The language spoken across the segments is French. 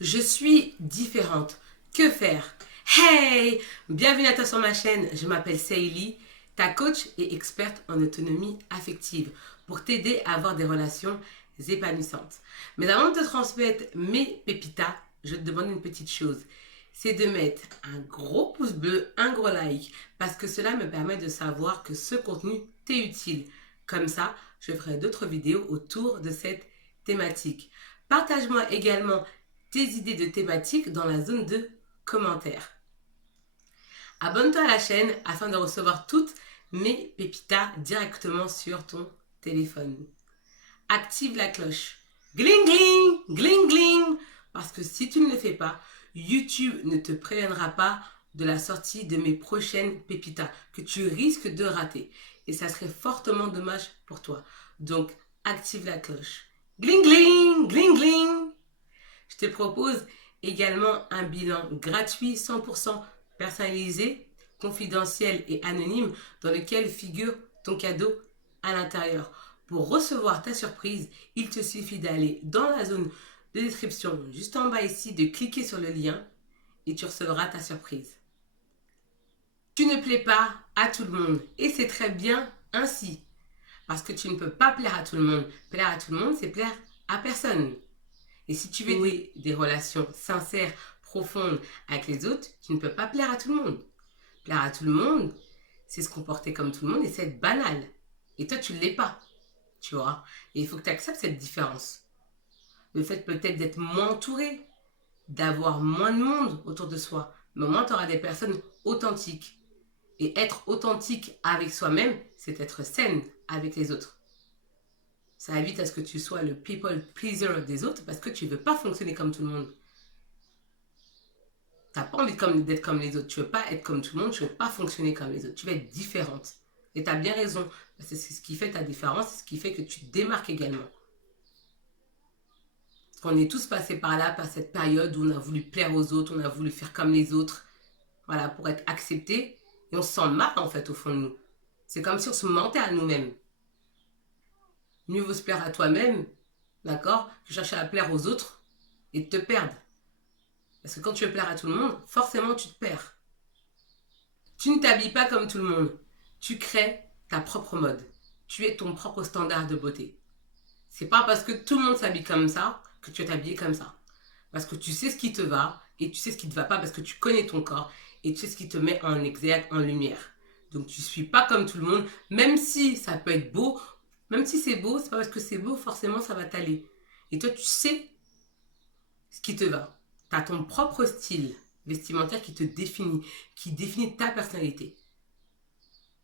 Je suis différente. Que faire? Hey! Bienvenue à toi sur ma chaîne. Je m'appelle Seili, ta coach et experte en autonomie affective pour t'aider à avoir des relations épanouissantes. Mais avant de te transmettre mes pépitas, je te demande une petite chose. C'est de mettre un gros pouce bleu, un gros like, parce que cela me permet de savoir que ce contenu t'est utile. Comme ça, je ferai d'autres vidéos autour de cette thématique. Partage-moi également tes idées de thématiques dans la zone de commentaires. Abonne-toi à la chaîne afin de recevoir toutes mes pépitas directement sur ton téléphone. Active la cloche. Gling gling, gling gling. Parce que si tu ne le fais pas, YouTube ne te préviendra pas de la sortie de mes prochaines pépitas que tu risques de rater. Et ça serait fortement dommage pour toi. Donc, active la cloche. Gling gling, gling gling. Je te propose également un bilan gratuit 100% personnalisé, confidentiel et anonyme dans lequel figure ton cadeau à l'intérieur. Pour recevoir ta surprise, il te suffit d'aller dans la zone de description juste en bas ici, de cliquer sur le lien et tu recevras ta surprise. Tu ne plais pas à tout le monde et c'est très bien ainsi parce que tu ne peux pas plaire à tout le monde. Plaire à tout le monde, c'est plaire à personne. Et si tu veux des relations sincères, profondes avec les autres, tu ne peux pas plaire à tout le monde. Plaire à tout le monde, c'est se comporter comme tout le monde et c'est être banal. Et toi, tu ne l'es pas, tu vois. Et il faut que tu acceptes cette différence. Le fait peut-être d'être moins entouré, d'avoir moins de monde autour de soi. Mais au moins, tu auras des personnes authentiques. Et être authentique avec soi-même, c'est être saine avec les autres. Ça évite à ce que tu sois le people pleaser des autres parce que tu ne veux pas fonctionner comme tout le monde. Tu n'as pas envie d'être comme les autres. Tu ne veux pas être comme tout le monde. Tu ne veux pas fonctionner comme les autres. Tu veux être différente. Et tu as bien raison. Parce que c'est ce qui fait ta différence. C'est ce qui fait que tu te démarques également. Parce qu'on est tous passés par là, par cette période où on a voulu plaire aux autres. On a voulu faire comme les autres. Voilà, pour être accepté. Et on se sent mal en fait au fond de nous. C'est comme si on se mentait à nous-mêmes. Mieux vaut se plaire à toi-même, d'accord, que chercher à plaire aux autres et te perdre. Parce que quand tu veux plaire à tout le monde, forcément tu te perds. Tu ne t'habilles pas comme tout le monde. Tu crées ta propre mode. Tu es ton propre standard de beauté. C'est pas parce que tout le monde s'habille comme ça que tu vas t'habiller comme ça. Parce que tu sais ce qui te va et tu sais ce qui ne te va pas parce que tu connais ton corps et tu sais ce qui te met en exergue, en lumière. Donc tu ne suis pas comme tout le monde, même si ça peut être beau. Même si c'est beau, c'est pas parce que c'est beau, forcément ça va t'aller. Et toi, tu sais ce qui te va. Tu as ton propre style vestimentaire qui te définit, qui définit ta personnalité.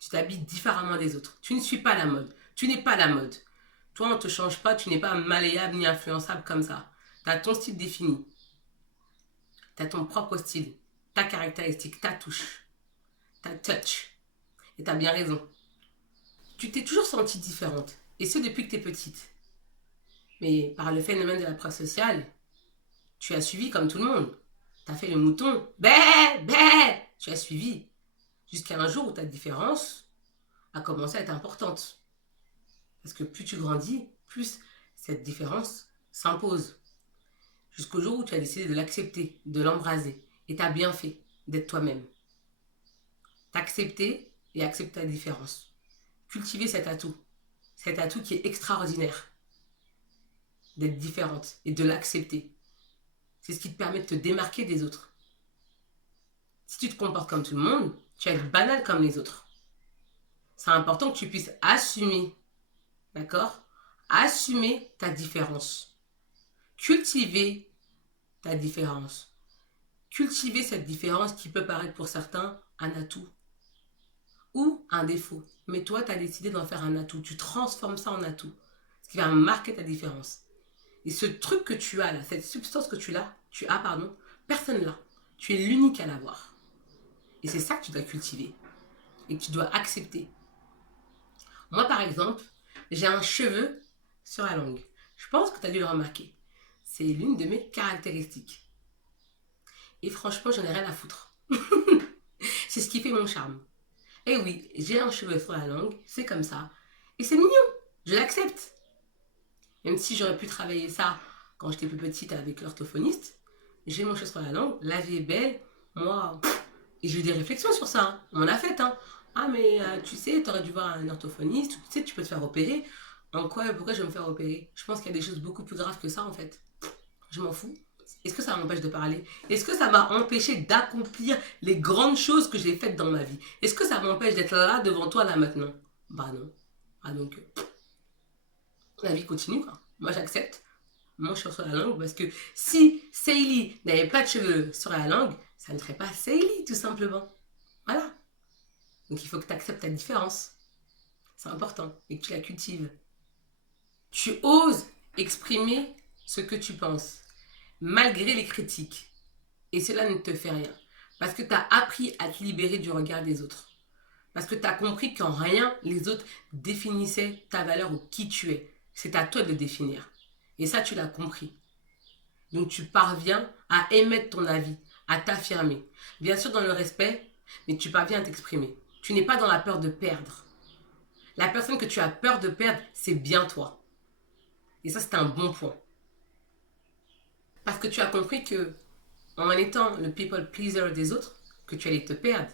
Tu t'habilles différemment des autres. Tu ne suis pas la mode. Tu n'es pas la mode. Toi, on ne te change pas, tu n'es pas malléable ni influençable comme ça. Tu as ton style défini. Tu as ton propre style, ta caractéristique, ta touche, ta touch. Et tu as bien raison. Tu t'es toujours sentie différente. Et ce, depuis que tu es petite. Mais par le phénomène de la presse sociale, tu as suivi comme tout le monde. Tu as fait le mouton. Bé, bé. Tu as suivi. Jusqu'à un jour où ta différence a commencé à être importante. Parce que plus tu grandis, plus cette différence s'impose. Jusqu'au jour où tu as décidé de l'accepter, de l'embraser. Et tu as bien fait d'être toi-même. T'accepter et accepter ta différence. Cultiver cet atout. Cet atout qui est extraordinaire. D'être différente et de l'accepter. C'est ce qui te permet de te démarquer des autres. Si tu te comportes comme tout le monde, tu vas être banal comme les autres. C'est important que tu puisses assumer, d'accord? Assumer ta différence. Cultiver ta différence. Cultiver cette différence qui peut paraître pour certains un atout ou un défaut. Mais toi, tu as décidé d'en faire un atout. Tu transformes ça en atout. Ce qui va marquer ta différence. Et ce truc que tu as là, cette substance que tu as, personne l'a. Tu es l'unique à l'avoir. Et c'est ça que tu dois cultiver. Et que tu dois accepter. Moi, par exemple, j'ai un cheveu sur la langue. Je pense que tu as dû le remarquer. C'est l'une de mes caractéristiques. Et franchement, j'en ai rien à foutre. C'est ce qui fait mon charme. Et oui, j'ai un cheveu sur la langue, c'est comme ça. Et c'est mignon, je l'accepte. Même si j'aurais pu travailler ça quand j'étais plus petite avec l'orthophoniste, j'ai mon chose sur la langue, la vie est belle, moi, et j'ai eu des réflexions sur ça, hein. On en a fait, hein. Ah, mais tu sais, tu aurais dû voir un orthophoniste, tu sais, tu peux te faire opérer. En quoi, pourquoi je vais me faire opérer? Je pense qu'il y a des choses beaucoup plus graves que ça, en fait. Je m'en fous. Est-ce que ça m'empêche de parler? Est-ce que ça m'a empêché d'accomplir les grandes choses que j'ai faites dans ma vie? Est-ce que ça m'empêche d'être là devant toi, là, maintenant? Bah non. Ah donc, la vie continue, quoi. Moi, j'accepte mon cheveu sur la langue parce que si Seili n'avait pas de cheveux sur la langue, ça ne serait pas Seili, tout simplement. Voilà. Donc il faut que tu acceptes ta différence. C'est important et que tu la cultives. Tu oses exprimer ce que tu penses, malgré les critiques. Et cela ne te fait rien. Parce que tu as appris à te libérer du regard des autres. Parce que tu as compris qu'en rien, les autres définissaient ta valeur ou qui tu es. C'est à toi de le définir. Et ça, tu l'as compris. Donc tu parviens à émettre ton avis, à t'affirmer. Bien sûr dans le respect, mais tu parviens à t'exprimer. Tu n'es pas dans la peur de perdre. La personne que tu as peur de perdre, c'est bien toi. Et ça, c'est un bon point. Parce que tu as compris que, en étant le people pleaser des autres, que tu allais te perdre.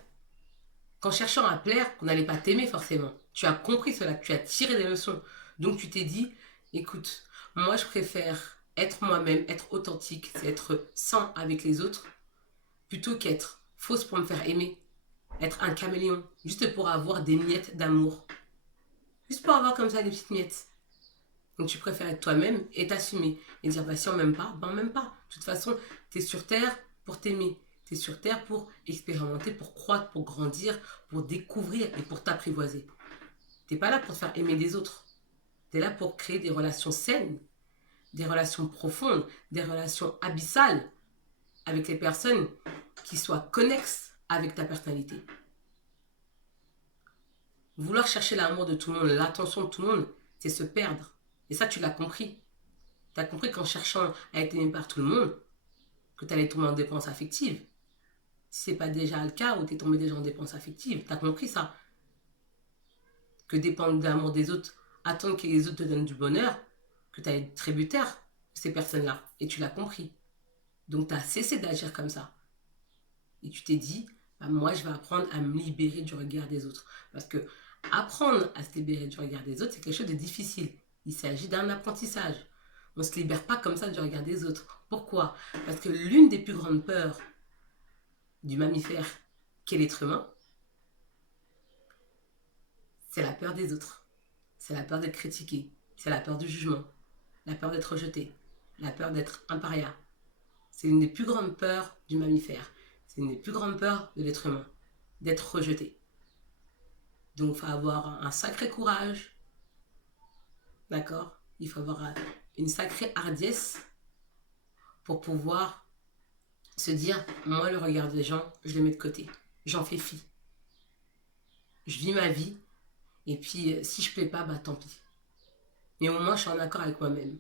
Qu'en cherchant à plaire, qu'on n'allait pas t'aimer forcément. Tu as compris cela, tu as tiré des leçons. Donc tu t'es dit, écoute, moi je préfère être moi-même, être authentique, c'est être sain avec les autres, plutôt qu'être fausse pour me faire aimer, être un caméléon, juste pour avoir des miettes d'amour. Juste pour avoir comme ça des petites miettes. Donc tu préfères être toi-même et t'assumer. Et dire, bah si on m'aime pas, bah on m'aime pas. De toute façon, t'es sur Terre pour t'aimer. T'es sur Terre pour expérimenter, pour croître, pour grandir, pour découvrir et pour t'apprivoiser. T'es pas là pour te faire aimer des autres. T'es là pour créer des relations saines, des relations profondes, des relations abyssales avec les personnes qui soient connexes avec ta personnalité. Vouloir chercher l'amour de tout le monde, l'attention de tout le monde, c'est se perdre. Et ça, tu l'as compris. Tu as compris qu'en cherchant à être aimé par tout le monde, que tu allais tomber en dépendance affective. Si ce n'est pas déjà le cas ou tu es tombé déjà en dépendance affective, tu as compris ça. Que dépendre de l'amour des autres, attendre que les autres te donnent du bonheur, que tu allais être tributaire de ces personnes-là. Et tu l'as compris. Donc tu as cessé d'agir comme ça. Et tu t'es dit, bah, moi je vais apprendre à me libérer du regard des autres. Parce que apprendre à se libérer du regard des autres, c'est quelque chose de difficile. Il s'agit d'un apprentissage. On ne se libère pas comme ça du regard des autres. Pourquoi? Parce que l'une des plus grandes peurs du mammifère qu'est l'être humain, c'est la peur des autres. C'est la peur d'être critiqué. C'est la peur du jugement. La peur d'être rejeté. La peur d'être un paria. C'est une des plus grandes peurs du mammifère. C'est une des plus grandes peurs de l'être humain. D'être rejeté. Donc il faut avoir un sacré courage. D'accord? Il faut avoir une sacrée hardiesse pour pouvoir se dire, moi le regard des gens, je le mets de côté. J'en fais fi. Je vis ma vie. Et puis si je plais pas, bah tant pis. Mais au moins je suis en accord avec moi-même.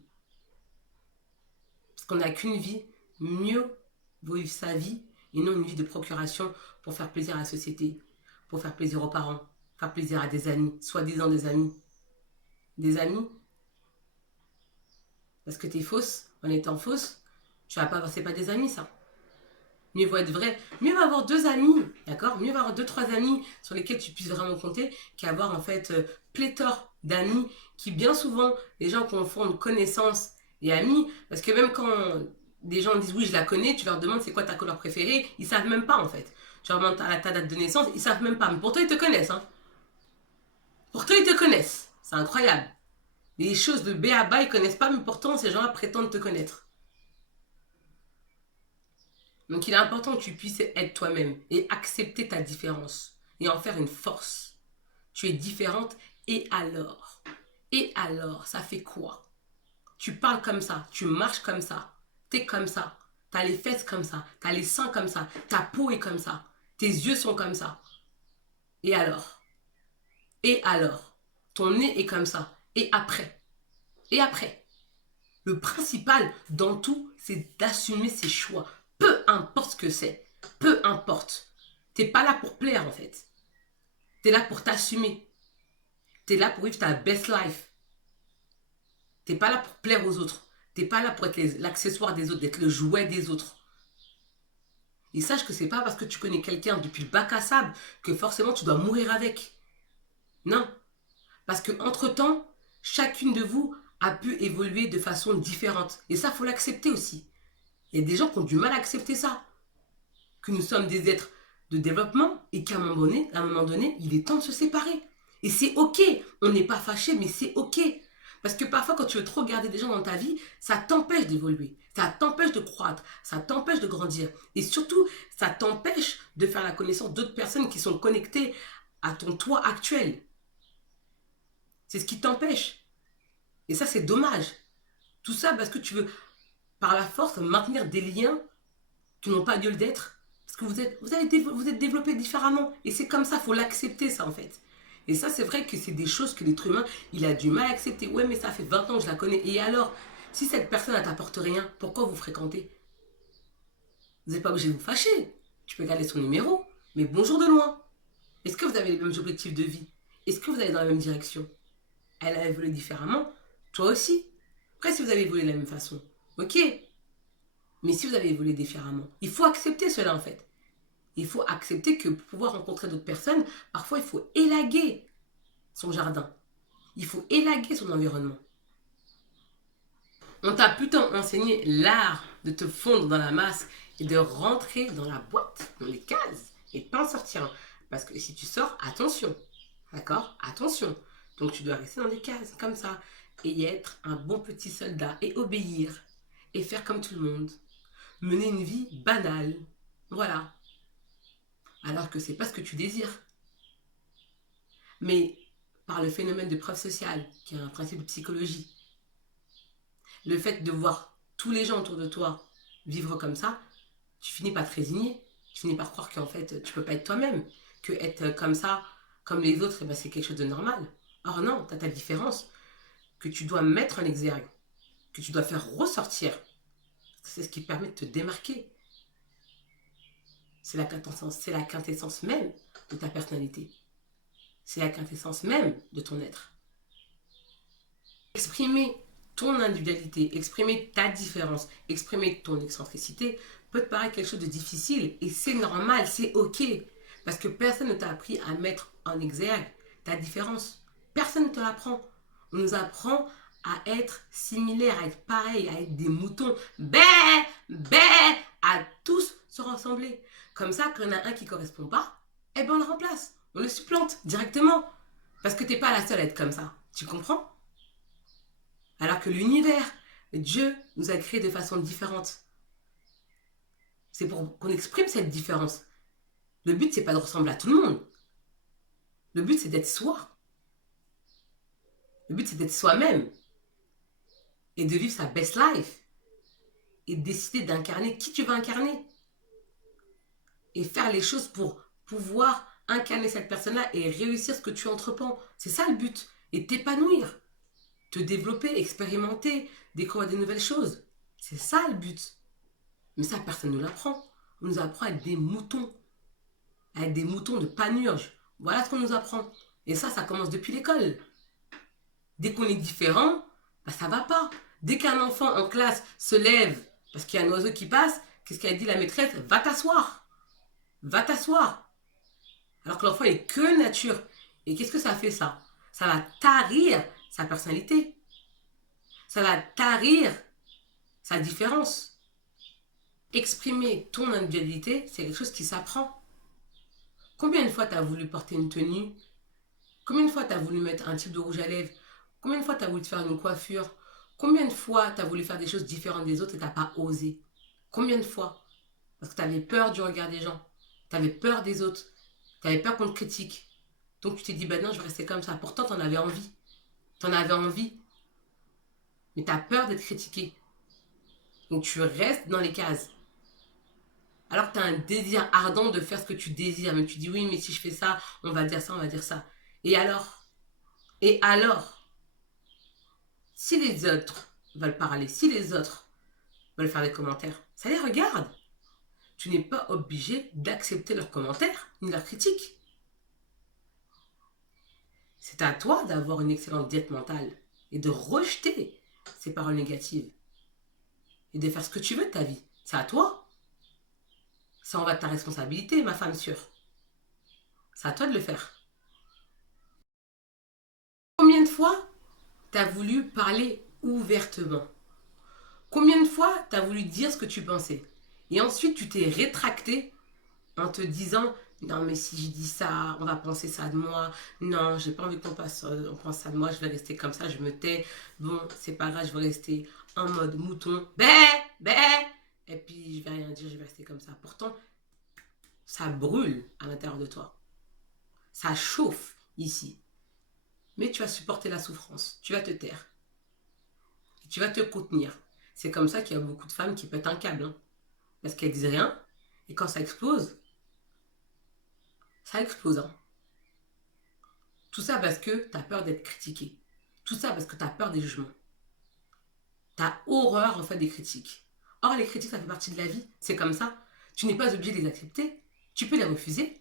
Parce qu'on n'a qu'une vie, mieux vaut vivre sa vie et non une vie de procuration pour faire plaisir à la société, pour faire plaisir aux parents, faire plaisir à des amis, soi-disant des amis. Des amis, parce que t'es fausse, en étant fausse, tu vas pas avoir, c'est pas des amis ça. Mieux vaut être vrai, mieux vaut avoir deux amis, d'accord? Mieux vaut avoir deux, trois amis sur lesquels tu puisses vraiment compter qu'avoir en fait pléthore d'amis qui bien souvent, les gens confondent connaissance et amis, parce que même quand des gens disent oui je la connais, tu leur demandes c'est quoi ta couleur préférée, ils savent même pas en fait. Tu leur demandes ta date de naissance, ils savent même pas, mais pourtant ils te connaissent, hein. Pourtant ils te connaissent, c'est incroyable. Les choses de B à bas, ils connaissent pas, mais pourtant ces gens-là prétendent te connaître. Donc il est important que tu puisses être toi-même et accepter ta différence et en faire une force. Tu es différente et alors? Et alors, ça fait quoi? Tu parles comme ça, tu marches comme ça, t'es comme ça, t'as les fesses comme ça, t'as les seins comme ça, ta peau est comme ça, tes yeux sont comme ça. Et alors? Et alors? Ton nez est comme ça. Et après? Et après? Le principal dans tout, c'est d'assumer ses choix. Peu importe ce que c'est. Peu importe. T'es pas là pour plaire en fait. T'es là pour t'assumer. T'es là pour vivre ta best life. T'es pas là pour plaire aux autres. T'es pas là pour être l'accessoire des autres, d'être le jouet des autres. Et sache que c'est pas parce que tu connais quelqu'un depuis le bac à sable que forcément tu dois mourir avec. Non. Parce que entre-temps, chacune de vous a pu évoluer de façon différente. Et ça, faut l'accepter aussi. Il y a des gens qui ont du mal à accepter ça. Que nous sommes des êtres de développement et qu'à un moment donné, il est temps de se séparer. Et c'est ok. On n'est pas fâché, mais c'est ok. Parce que parfois, quand tu veux trop garder des gens dans ta vie, ça t'empêche d'évoluer, ça t'empêche de croître, ça t'empêche de grandir. Et surtout, ça t'empêche de faire la connaissance d'autres personnes qui sont connectées à ton toi actuel. C'est ce qui t'empêche. Et ça, c'est dommage. Tout ça parce que tu veux, par la force, maintenir des liens qui n'ont pas lieu d'être. Parce que vous êtes développé différemment. Et c'est comme ça, il faut l'accepter, ça, en fait. Et ça, c'est vrai que c'est des choses que l'être humain, il a du mal à accepter. Ouais, mais ça fait 20 ans que je la connais. Et alors, si cette personne ne t'apporte rien, pourquoi vous fréquentez? Vous n'êtes pas obligé de vous fâcher. Tu peux garder son numéro. Mais bonjour de loin. Est-ce que vous avez les mêmes objectifs de vie? Est-ce que vous allez dans la même direction? Elle a évolué différemment. Toi aussi. Après, si vous avez évolué de la même façon, ok. Mais si vous avez évolué différemment, il faut accepter cela en fait. Il faut accepter que pour pouvoir rencontrer d'autres personnes, parfois il faut élaguer son jardin. Il faut élaguer son environnement. On t'a plutôt enseigné l'art de te fondre dans la masse et de rentrer dans la boîte, dans les cases, et de pas en sortir. Parce que si tu sors, attention. D'accord? Attention. Donc tu dois rester dans les cases, comme ça. Et être un bon petit soldat, et obéir, et faire comme tout le monde. Mener une vie banale. Voilà. Alors que c'est pas ce que tu désires. Mais par le phénomène de preuve sociale, qui est un principe de psychologie, le fait de voir tous les gens autour de toi vivre comme ça, tu finis par te résigner. Tu finis par croire qu'en fait, tu peux pas être toi-même. Que être comme ça, comme les autres, eh ben, c'est quelque chose de normal. Or non, tu as ta différence que tu dois mettre en exergue, que tu dois faire ressortir. C'est ce qui permet de te démarquer. C'est la quintessence même de ta personnalité. C'est la quintessence même de ton être. Exprimer ton individualité, exprimer ta différence, exprimer ton excentricité peut te paraître quelque chose de difficile et c'est normal, c'est ok. Parce que personne ne t'a appris à mettre en exergue ta différence. Personne ne te l'apprend. On nous apprend à être similaires, à être pareils, à être des moutons. Bé, bé, à tous se ressembler. Comme ça, quand il y en a un qui ne correspond pas, eh ben on le remplace. On le supplante directement. Parce que tu n'es pas la seule à être comme ça. Tu comprends? Alors que l'univers, Dieu nous a créés de façon différente. C'est pour qu'on exprime cette différence. Le but, c'est pas de ressembler à tout le monde. Le but, c'est d'être soi. Le but, c'est d'être soi-même. Et de vivre sa best life. Et de décider d'incarner qui tu veux incarner. Et faire les choses pour pouvoir incarner cette personne-là et réussir ce que tu entreprends. C'est ça le but. Et t'épanouir. Te développer, expérimenter, découvrir des nouvelles choses. C'est ça le but. Mais ça, personne ne nous l'apprend. On nous apprend à être des moutons. À être des moutons de panurge. Voilà ce qu'on nous apprend. Et ça commence depuis l'école. Dès qu'on est différent, bah ça va pas. Dès qu'un enfant en classe se lève parce qu'il y a un oiseau qui passe, qu'est-ce qu'elle dit la maîtresse? Va t'asseoir. Va t'asseoir. Alors que l'enfant est que nature. Et qu'est-ce que ça fait ça? Ça va tarir sa personnalité. Ça va tarir sa différence. Exprimer ton individualité, c'est quelque chose qui s'apprend. Combien de fois tu as voulu porter une tenue? Combien de fois tu as voulu mettre un type de rouge à lèvres? Combien de fois tu as voulu te faire une coiffure? Combien de fois tu as voulu faire des choses différentes des autres et tu n'as pas osé? Combien de fois? Parce que tu avais peur du regard des gens. Tu avais peur des autres. Tu avais peur qu'on te critique. Donc tu t'es dit, ben non, je vais rester comme ça. Pourtant, tu en avais envie. Tu en avais envie. Mais tu as peur d'être critiqué. Donc tu restes dans les cases. Alors que tu as un désir ardent de faire ce que tu désires. Mais tu dis, oui, mais si je fais ça, on va dire ça, on va dire ça. Et alors? Et alors? Si les autres veulent parler, si les autres veulent faire des commentaires, ça les regarde. Tu n'es pas obligé d'accepter leurs commentaires ni leurs critiques. C'est à toi d'avoir une excellente diète mentale et de rejeter ces paroles négatives et de faire ce que tu veux de ta vie. C'est à toi. Ça en va de ta responsabilité, ma femme sûre. C'est à toi de le faire. Combien de fois t'as voulu parler ouvertement? Combien de fois t'as voulu dire ce que tu pensais? Et ensuite, tu t'es rétracté en te disant non, mais si je dis ça, on va penser ça de moi. Non, j'ai pas envie qu'on on pense ça de moi, je vais rester comme ça, je me tais. Bon, c'est pas grave, je vais rester en mode mouton. Bé, bé. Et puis, je vais rien dire, je vais rester comme ça. Pourtant, ça brûle à l'intérieur de toi. Ça chauffe ici. Mais tu vas supporter la souffrance. Tu vas te taire. Tu vas te contenir. C'est comme ça qu'il y a beaucoup de femmes qui pètent un câble. Hein. Parce qu'elles disent rien. Et quand ça explose. Hein. Tout ça parce que tu as peur d'être critiqué. Tout ça parce que tu as peur des jugements. Tu as horreur en fait des critiques. Or, les critiques, ça fait partie de la vie. C'est comme ça. Tu n'es pas obligé de les accepter. Tu peux les refuser.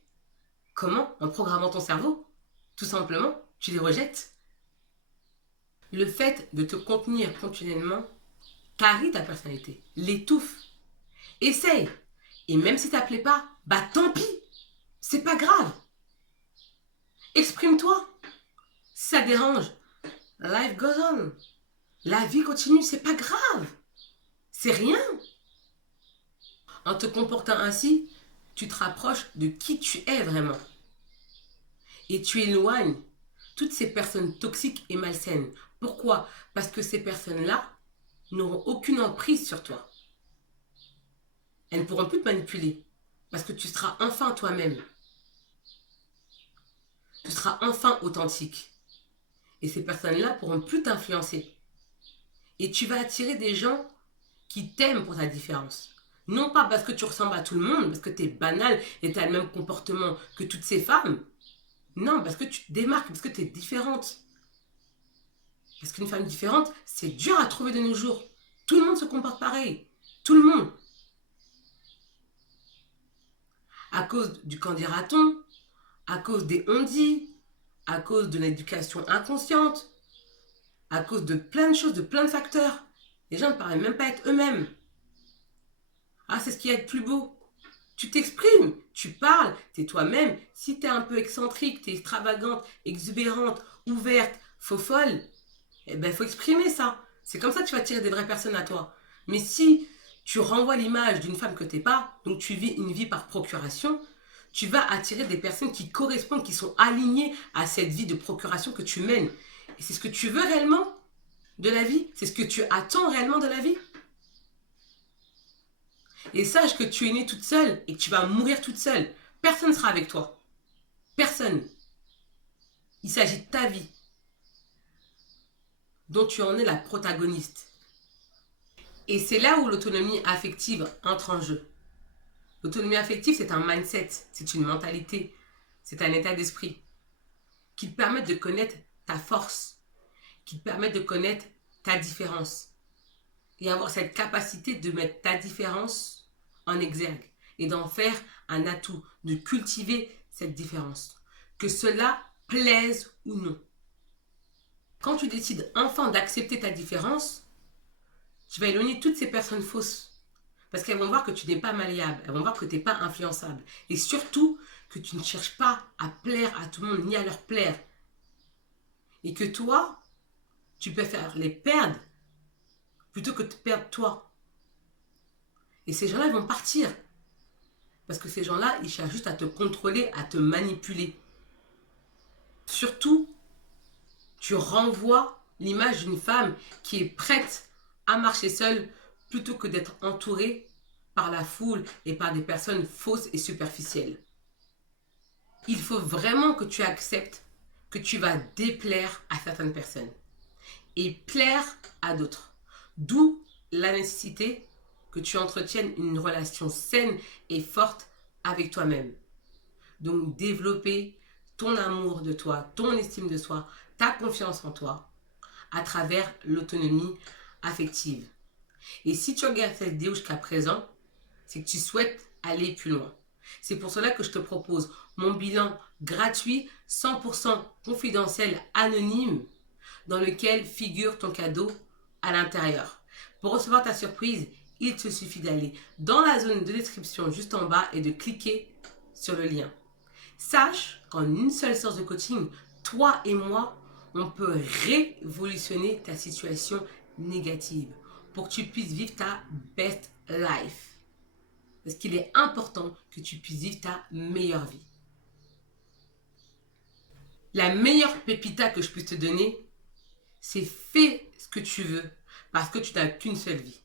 Comment? En programmant ton cerveau. Tout simplement, tu les rejettes. Le fait de te contenir continuellement tarit ta personnalité, l'étouffe. Essaye. Et même si ça ne plaît pas, bah tant pis. C'est pas grave. Exprime-toi. Si ça dérange, life goes on. La vie continue, c'est pas grave. C'est rien. En te comportant ainsi, tu te rapproches de qui tu es vraiment. Et tu éloignes toutes ces personnes toxiques et malsaines. Pourquoi? Parce que ces personnes-là n'auront aucune emprise sur toi. Elles ne pourront plus te manipuler. Parce que tu seras enfin toi-même. Tu seras enfin authentique. Et ces personnes-là pourront plus t'influencer. Et tu vas attirer des gens qui t'aiment pour ta différence. Non pas parce que tu ressembles à tout le monde, parce que tu es banal et tu as le même comportement que toutes ces femmes. Non, parce que tu te démarques, parce que tu es différente. Parce qu'une femme différente, c'est dur à trouver de nos jours. Tout le monde se comporte pareil. Tout le monde. À cause du qu'en dira-t-on, à cause des on-dit, à cause de l'éducation inconsciente, à cause de plein de choses, de plein de facteurs. Les gens ne paraissent même pas être eux-mêmes. Ah, c'est ce qui est le plus beau. Tu t'exprimes, tu parles, tu es toi-même. Si tu es un peu excentrique, tu es extravagante, exubérante, ouverte, faux folle, eh ben, il faut exprimer ça. C'est comme ça que tu vas attirer des vraies personnes à toi. Mais si tu renvoies l'image d'une femme que tu n'es pas, donc tu vis une vie par procuration, tu vas attirer des personnes qui correspondent, qui sont alignées à cette vie de procuration que tu mènes. Et c'est ce que tu veux réellement de la vie? C'est ce que tu attends réellement de la vie? Et sache que tu es née toute seule et que tu vas mourir toute seule. Personne ne sera avec toi. Personne. Il s'agit de ta vie, dont tu en es la protagoniste. Et c'est là où l'autonomie affective entre en jeu. L'autonomie affective, c'est un mindset, c'est une mentalité, c'est un état d'esprit qui te permet de connaître ta force, qui te permet de connaître ta différence et avoir cette capacité de mettre ta différence en exergue et d'en faire un atout, de cultiver cette différence, que cela plaise ou non. Quand tu décides enfin d'accepter ta différence, tu vas éloigner toutes ces personnes fausses. Parce qu'elles vont voir que tu n'es pas malléable, elles vont voir que tu n'es pas influençable. Et surtout, que tu ne cherches pas à plaire à tout le monde, ni à leur plaire. Et que toi, tu préfères les perdre plutôt que de te perdre toi. Et ces gens-là, ils vont partir. Parce que ces gens-là, ils cherchent juste à te contrôler, à te manipuler. Surtout, tu renvoies l'image d'une femme qui est prête à marcher seule plutôt que d'être entourée par la foule et par des personnes fausses et superficielles. Il faut vraiment que tu acceptes que tu vas déplaire à certaines personnes et plaire à d'autres. D'où la nécessité que tu entretiennes une relation saine et forte avec toi-même. Donc développer ton amour de toi, ton estime de soi, ta confiance en toi à travers l'autonomie affective. Et si tu regardes cette vidéo jusqu'à présent, c'est que tu souhaites aller plus loin. C'est pour cela que je te propose mon bilan gratuit, 100% confidentiel, anonyme, dans lequel figure ton cadeau à l'intérieur. Pour recevoir ta surprise, il te suffit d'aller dans la zone de description juste en bas et de cliquer sur le lien. Sache qu'en une seule séance de coaching, toi et moi, on peut révolutionner ta situation négative pour que tu puisses vivre ta best life. Parce qu'il est important que tu puisses vivre ta meilleure vie. La meilleure pépita que je puisse te donner, c'est fais ce que tu veux parce que tu n'as qu'une seule vie.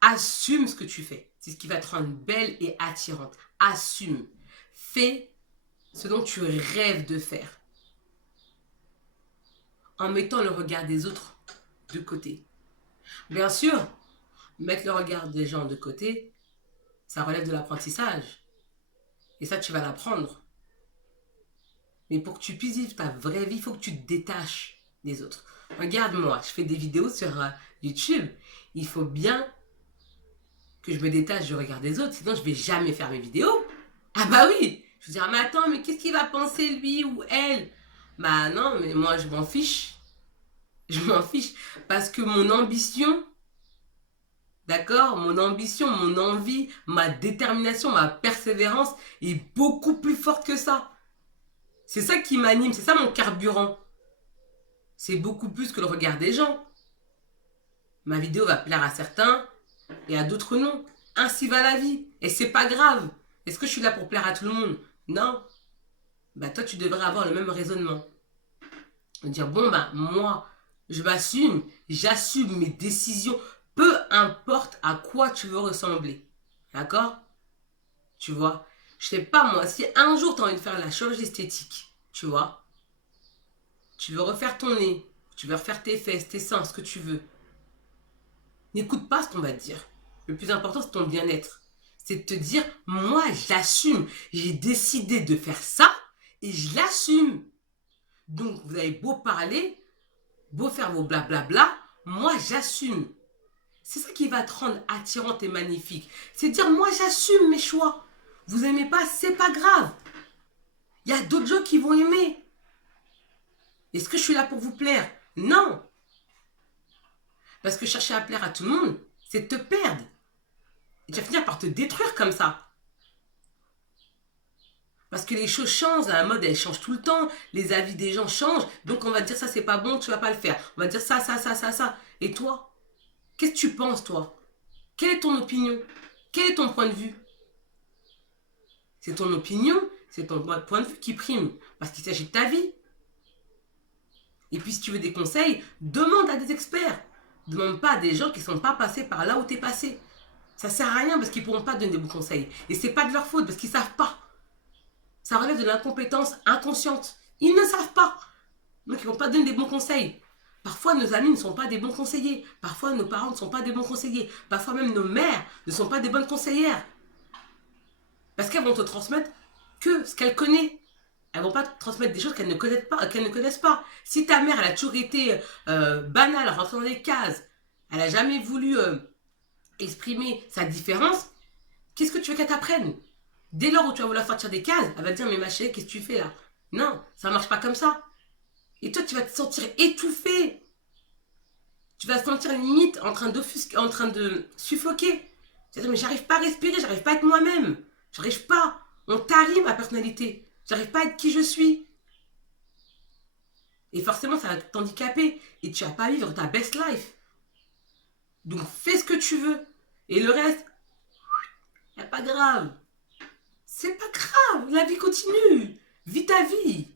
Assume ce que tu fais. C'est ce qui va te rendre belle et attirante. Assume. Fais ce dont tu rêves de faire. En mettant le regard des autres de côté. Bien sûr, mettre le regard des gens de côté, ça relève de l'apprentissage. Et ça, tu vas l'apprendre. Mais pour que tu puisses vivre ta vraie vie, il faut que tu te détaches des autres. Regarde-moi, je fais des vidéos sur YouTube. Il faut bien que je me détache du regard des autres, sinon je ne vais jamais faire mes vidéos. Ah bah oui, je vais dire, mais attends, mais qu'est-ce qu'il va penser lui ou elle? Bah non, mais moi je m'en fiche. Je m'en fiche parce que mon ambition, d'accord, mon ambition, mon envie, ma détermination, ma persévérance est beaucoup plus forte que ça. C'est ça qui m'anime, c'est ça mon carburant. C'est beaucoup plus que le regard des gens. Ma vidéo va plaire à certains et à d'autres non. Ainsi va la vie. Et c'est pas grave. Est-ce que je suis là pour plaire à tout le monde? Non. Bah toi, tu devrais avoir le même raisonnement. Dire, bon, bah moi, je m'assume, j'assume mes décisions, peu importe à quoi tu veux ressembler. D'accord? Tu vois? Je sais pas moi, si un jour tu as envie de faire la chirurgie esthétique, tu vois? Tu veux refaire ton nez, tu veux refaire tes fesses, tes seins, ce que tu veux. N'écoute pas ce qu'on va te dire. Le plus important, c'est ton bien-être. C'est de te dire, moi, j'assume. J'ai décidé de faire ça et je l'assume. Donc, vous avez beau parler, beau faire vos blablabla, moi, j'assume. C'est ça qui va te rendre attirante et magnifique. C'est dire, moi, j'assume mes choix. Vous aimez pas, c'est pas grave. Il y a d'autres gens qui vont aimer. Est-ce que je suis là pour vous plaire? Non. Parce que chercher à plaire à tout le monde, c'est te perdre. Et tu vas finir par te détruire comme ça. Parce que les choses changent, la mode elle change tout le temps, les avis des gens changent, donc on va te dire ça c'est pas bon, tu vas pas le faire. On va te dire ça, ça, ça, ça, ça. Et toi, qu'est-ce que tu penses toi? Quelle est ton opinion? Quel est ton point de vue? C'est ton opinion, c'est ton point de vue qui prime, parce qu'il s'agit de ta vie. Et puis si tu veux des conseils, demande à des experts. Demande pas à des gens qui ne sont pas passés par là où tu es passé. Ça sert à rien parce qu'ils ne pourront pas te donner des bons conseils. Et c'est pas de leur faute parce qu'ils ne savent pas. Ça relève de l'incompétence inconsciente. Ils ne savent pas. Donc ils ne vont pas te donner des bons conseils. Parfois nos amis ne sont pas des bons conseillers. Parfois nos parents ne sont pas des bons conseillers. Parfois même nos mères ne sont pas des bonnes conseillères. Parce qu'elles vont te transmettre que ce qu'elles connaissent. Elles ne vont pas te transmettre des choses qu'elles ne connaissent pas. Si ta mère, elle a toujours été banale, rentrée dans des cases, elle n'a jamais voulu exprimer sa différence, qu'est-ce que tu veux qu'elle t'apprenne? Dès lors où tu vas vouloir sortir des cases, elle va te dire, mais ma chérie, qu'est-ce que tu fais là? Non, ça ne marche pas comme ça. Et toi, tu vas te sentir étouffé. Tu vas te sentir limite en train de suffoquer. Tu vas dire, mais j'arrive pas à respirer, j'arrive pas à être moi-même. J'arrive pas. On tarit ma personnalité. J'arrive pas à être qui je suis. Et forcément, ça va t'handicaper. Et tu vas pas vivre ta best life. Donc, fais ce que tu veux. Et le reste, c'est pas grave. C'est pas grave. La vie continue. Vis ta vie.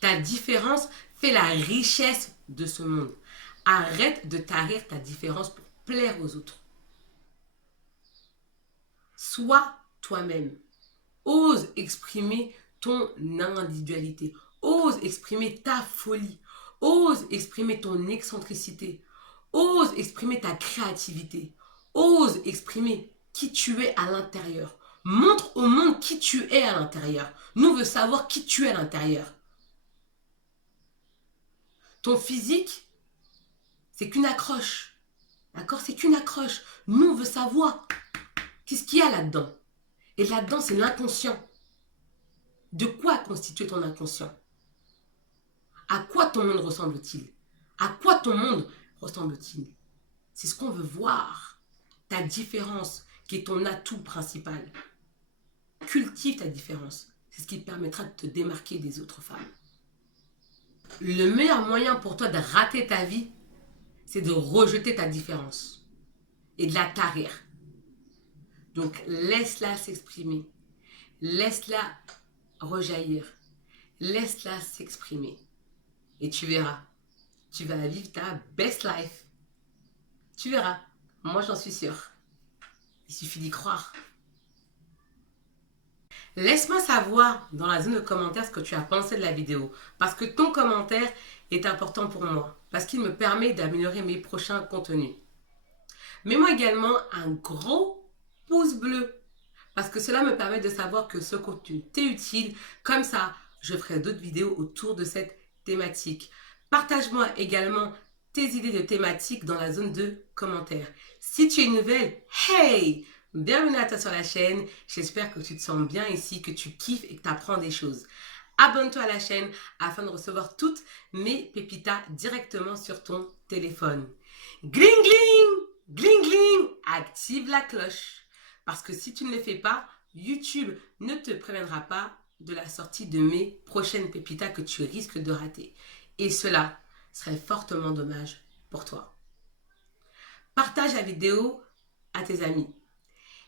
Ta différence fait la richesse de ce monde. Arrête de tarir ta différence pour plaire aux autres. Sois toi-même. Ose exprimer ton individualité. Ose exprimer ta folie. Ose exprimer ton excentricité. Ose exprimer ta créativité. Ose exprimer qui tu es à l'intérieur. Montre au monde qui tu es à l'intérieur. Nous, on veut savoir qui tu es à l'intérieur. Ton physique, c'est qu'une accroche. D'accord? C'est qu'une accroche. Nous, on veut savoir qu'est-ce qu'il y a là-dedans. Et là-dedans, c'est l'inconscient. De quoi constitue ton inconscient? À quoi ton monde ressemble-t-il? À quoi ton monde ressemble-t-il? C'est ce qu'on veut voir. ta différence, qui est ton atout principal. Cultive ta différence. C'est ce qui te permettra de te démarquer des autres femmes. Le meilleur moyen pour toi de rater ta vie, c'est de rejeter ta différence et de la tarir. Donc, laisse-la s'exprimer. Laisse-la rejaillir. Laisse-la s'exprimer. Et tu verras. Tu vas vivre ta best life. Tu verras. Moi, j'en suis sûre. Il suffit d'y croire. Laisse-moi savoir dans la zone de commentaires ce que tu as pensé de la vidéo. Parce que ton commentaire est important pour moi. Parce qu'il me permet d'améliorer mes prochains contenus. Mets-moi également un gros pouce bleu. Parce que cela me permet de savoir que ce contenu t'est utile. Comme ça, je ferai d'autres vidéos autour de cette thématique. Partage-moi également tes idées de thématiques dans la zone de commentaires. Si tu es nouvelle, hey! Bienvenue à toi sur la chaîne. J'espère que tu te sens bien ici, que tu kiffes et que tu apprends des choses. Abonne-toi à la chaîne afin de recevoir toutes mes pépitas directement sur ton téléphone. Gling gling! Gling gling! Active la cloche. Parce que si tu ne le fais pas, YouTube ne te préviendra pas de la sortie de mes prochaines pépitas que tu risques de rater. Et cela serait fortement dommage pour toi. Partage la vidéo à tes amis.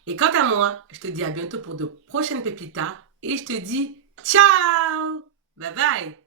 Et quant à moi, je te dis à bientôt pour de prochaines pépitas et je te dis ciao! Bye bye!